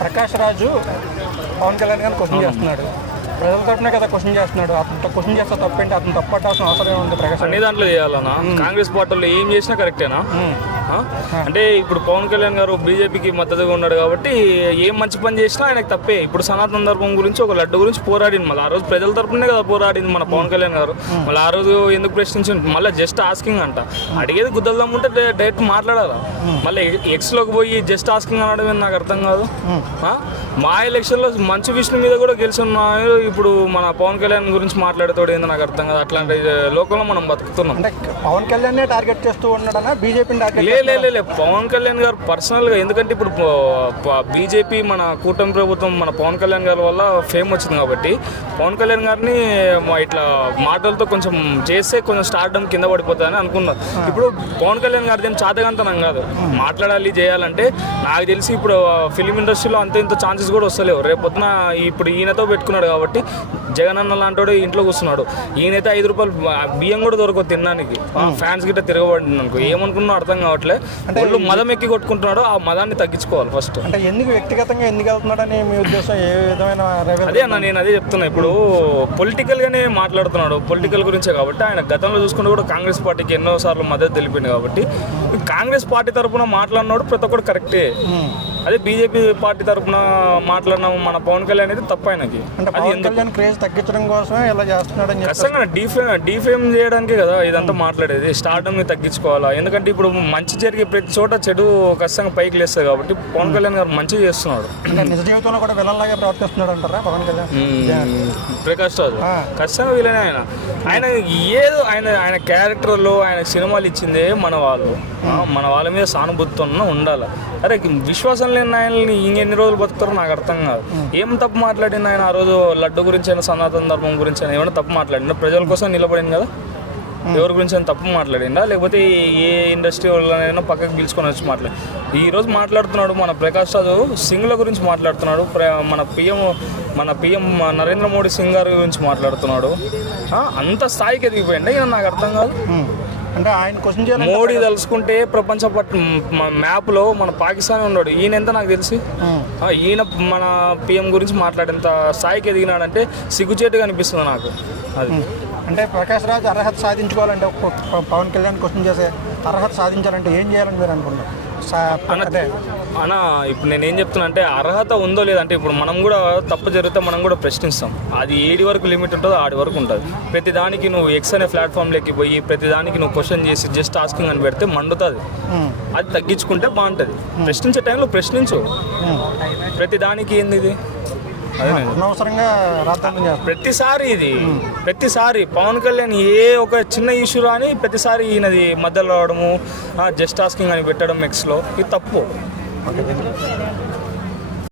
ప్రకాష్ రాజు పవన్ కళ్యాణ్ గారిని క్వశ్చన్ చేస్తున్నాడు. ప్రజల తరఫునే కదా క్వశ్చన్ చేస్తున్నాడు. అతను క్వశ్చన్ చేస్తే తప్పేంటి? అతను తప్పట్టాల్సిన అవసరం ఉంది. ప్రకాష్ అన్ని దాంట్లో చేయాలన్నా. కాంగ్రెస్ పార్టీలో ఏం చేసినా కరెక్టేనా? అంటే ఇప్పుడు పవన్ కళ్యాణ్ గారు బీజేపీకి మద్దతుగా ఉన్నాడు కాబట్టి ఏం మంచి పని చేసినా ఆయనకు తప్పే. ఇప్పుడు సనాతన ధర్మం గురించి ఒక లడ్డు గురించి పోరాడింది. మళ్ళీ ఆ రోజు ప్రజల తరపునే కదా పోరాడింది మన పవన్ కళ్యాణ్ గారు. మళ్ళీ ఆ రోజు ఎందుకు ప్రశ్నించింది? మళ్ళీ జస్ట్ ఆస్కింగ్ అంట. అడిగేది గుద్దల్దాం ఉంటే డైరెక్ట్ మాట్లాడాలా. మళ్ళీ ఎక్స్లోకి పోయి జస్ట్ ఆస్కింగ్ అనడం నాకు అర్థం కాదు. మా ఎలక్షన్లో మంచు విష్ణు మీద కూడా గెలుచున్నారు. ఇప్పుడు మన పవన్ కళ్యాణ్ గురించి మాట్లాడేతోడు ఏందో నాకు అర్థం కాదు. అట్లాంటి లోకంలో మనం బతుకుతున్నాం. పవన్ కళ్యాణ్ టార్గెట్ చేస్తూ ఉన్నాడనా బీజేపీని టార్గెట్? లే పవన్ కళ్యాణ్ గారు పర్సనల్గా. ఎందుకంటే ఇప్పుడు బీజేపీ మన కూటమి ప్రభుత్వం మన పవన్ కళ్యాణ్ గారి వల్ల ఫేమ్ వచ్చింది కాబట్టి పవన్ కళ్యాణ్ గారిని ఇట్లా మాటలతో కొంచెం చేస్తే కొంచెం స్టార్డమ్ కింద పడిపోతుందని అనుకున్నారు. ఇప్పుడు పవన్ కళ్యాణ్ గారిది ఏం చాతకంతనం కాదు. మాట్లాడాలి చేయాలంటే నాకు తెలిసి ఇప్పుడు ఫిలిం ఇండస్ట్రీలో అంత ఇంత ఛాన్సెస్ కూడా వస్తలేవు. రేపొద్దున ఇప్పుడు ఈయనతో పెట్టుకున్నాడు కాబట్టి జగన్ అన్న లాంటి ఈంట్లో కూర్చున్నాడు. ఈయనైతే 5 రూపాయలు బియ్యం కూడా దొరకదు తినడానికి. ఫ్యాన్స్ గిట్ట తిరగబడింది అనుకో. ఏమనుకున్నా అర్థం కావట్లే. వాళ్ళు మదం ఎక్కి కొట్టుకుంటున్నాడు. ఆ మదాన్ని తగ్గించుకోవాలి ఫస్ట్. అంటే ఎందుకు వ్యక్తిగతంగా ఎందుకు వెళ్తున్నాడని మీ ఉద్దేశం? ఏ విధమైన అదే అన్న నేను అదే చెప్తున్నా. ఇప్పుడు పొలిటికల్గానే మాట్లాడుతున్నాడు. పొలిటికల్ గురించే కాబట్టి ఆయన గతంలో చూసుకుంటే కూడా కాంగ్రెస్ పార్టీకి ఎన్నోసార్లు మద్దతు తెలిపింది కాబట్టి కాంగ్రెస్ పార్టీ తరఫున మాట్లాడినాడు ప్రతి ఒక్కరు కరెక్టే. అదే బీజేపీ పార్టీ తరఫున మాట్లాడిన మన పవన్ కళ్యాణ్ అయితే తప్ప ఆయనకి. క్రేజ్ తగ్గించడం కోసమే ఇలా చేస్తున్నాడని ఖచ్చితంగా డీఫేమ్ చేయడానికే కదా ఇదంతా మాట్లాడేది. స్టార్డమ్ని తగ్గించుకోవాలా. ఎందుకంటే ఇప్పుడు మంచి జరిగే ప్రతి చోట చెడు ఖచ్చితంగా పైకి లేస్తుంది కాబట్టి పవన్ కళ్యాణ్ గారు మంచిగా చేస్తున్నాడు. నిజ జీవితంలో కూడా విలన్లాగే ప్రవర్తిస్తున్నాడు అంటారా పవన్ కళ్యాణ్? ప్రకాష్ రాజు ఖచ్చితంగా వీళ్ళనే. ఆయన ఏదో ఆయన క్యారెక్టర్లో ఆయన సినిమాలు ఇచ్చిందే మన వాళ్ళ మీద సానుభూతితో ఉండాలి. అరే విశ్వాసం లేని ఆయనని ఇంకెన్ని రోజులు బతుకుతారో నాకు అర్థం కాదు. ఏం తప్పు మాట్లాడింది ఆయన? ఆ రోజు లడ్డు గురించి అయినా సనాతన ధర్మం గురించి అయినా ఏమైనా తప్పు మాట్లాడిందా? ప్రజల కోసం నిలబడింది కదా. ఎవరి గురించి అయినా తప్పు మాట్లాడిందా? లేకపోతే ఏ ఇండస్ట్రీ వాళ్ళనైనా పక్కకు పిలుచుకొని వచ్చి ఈరోజు మాట్లాడుతున్నాడు మన ప్రకాష్ రాజు సింగ్ల గురించి మాట్లాడుతున్నాడు. మన పిఎం నరేంద్ర మోడీ సింగ్ గారి గురించి మాట్లాడుతున్నాడు. అంత స్థాయికి ఎదిగిపోయింది. ఇక నాకు అర్థం కాదు. అంటే ఆయన క్వశ్చన్ చేయాలి. మోడీ తలుసుకుంటే ప్రపంచ మ్యాప్లో మన పాకిస్తాన్ ఉన్నాడు. ఈయన ఎంత నాకు తెలిసి ఈయన మన పిఎం గురించి మాట్లాడేంత స్థాయికి ఎదిగినాడంటే సిగ్గుచేటుగా అనిపిస్తుంది నాకు. అది అంటే ప్రకాష్ రాజ్ అర్హత సాధించుకోవాలంటే పవన్ కళ్యాణ్ క్వశ్చన్ చేసే అర్హత సాధించాలంటే ఏం చేయాలని మీరు అనుకుంటున్నారు? అన్న ఇప్పుడు నేనేం చెప్తున్నా అంటే అర్హత ఉందో లేదంటే ఇప్పుడు మనం కూడా తప్పు జరిగితే మనం కూడా ప్రశ్నిస్తాం. అది ఏడి వరకు లిమిట్ ఉంటుందో ఆడి వరకు ఉంటుంది. ప్రతిదానికి నువ్వు ఎక్స్ అనే ప్లాట్ఫామ్లోకి పోయి ప్రతిదానికి నువ్వు క్వశ్చన్ చేసి జస్ట్ ఆస్కింగ్ అని పెడితే మండుతుంది. అది తగ్గించుకుంటే బాగుంటుంది. ప్రశ్నించే టైంలో ప్రశ్నించు. ప్రతిదానికి ఏంది ఇది? అనవసరంగా ప్రతిసారి పవన్ కళ్యాణ్ ఏ ఒక చిన్న ఇష్యూ రాని ప్రతిసారి ఈయనది మధ్యలో రావడము జస్ట్ ఆస్కింగ్ అని పెట్టడం ఎక్స్లో ఇది తప్పు.